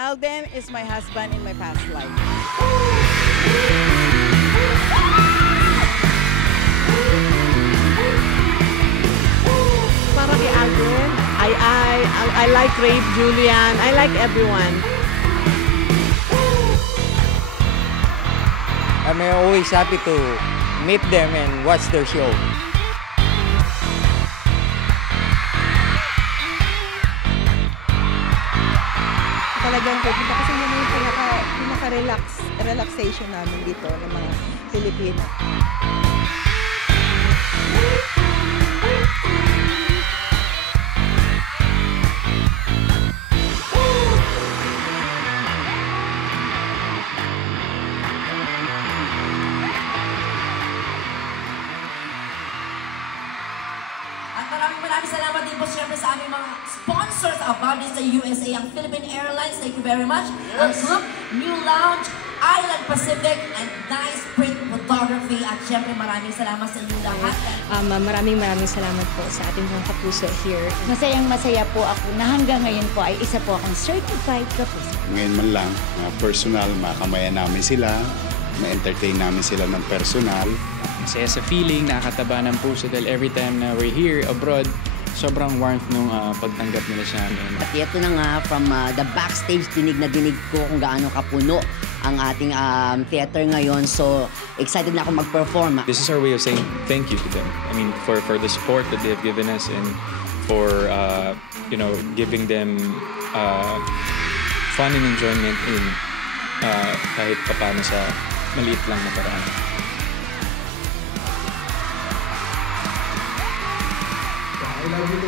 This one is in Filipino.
Alden is my husband in my past life. Para kay Alden, I like Rafe, Julian, I like everyone. I'm always happy to meet them and watch their show. Talagang pupunta kasi yun yung pinaka-relaxation namin dito ng mga Pilipino. At maraming salamat din po siyempre sa aming mga sponsors about this sa USA, ang Philippine Airlines, thank you very much. Ang Group, New Lounge, Island Pacific, and Nice Print Photography. At siyempre maraming salamat sa inyo lahat. Maraming salamat po sa ating mga kapuso here. Masaya po ako na hanggang ngayon po ay isa po akong certified kapuso. Ngayon man lang, personal, makamayan namin sila, ma-entertain namin sila ng personal. Masaya sa feeling, nakakataba ng puso dahil every time na we're here abroad, sobrang warmth nung pagtanggap nila sa amin. At ito na nga, from the backstage, dinig na dinig ko kung gaano kapuno ang ating theater ngayon. So, excited na ako mag-perform. This is our way of saying thank you to them. I mean, for the support that they have given us and for, giving them fun and enjoyment in kahit papano sa maliit lang na paraan. I love you.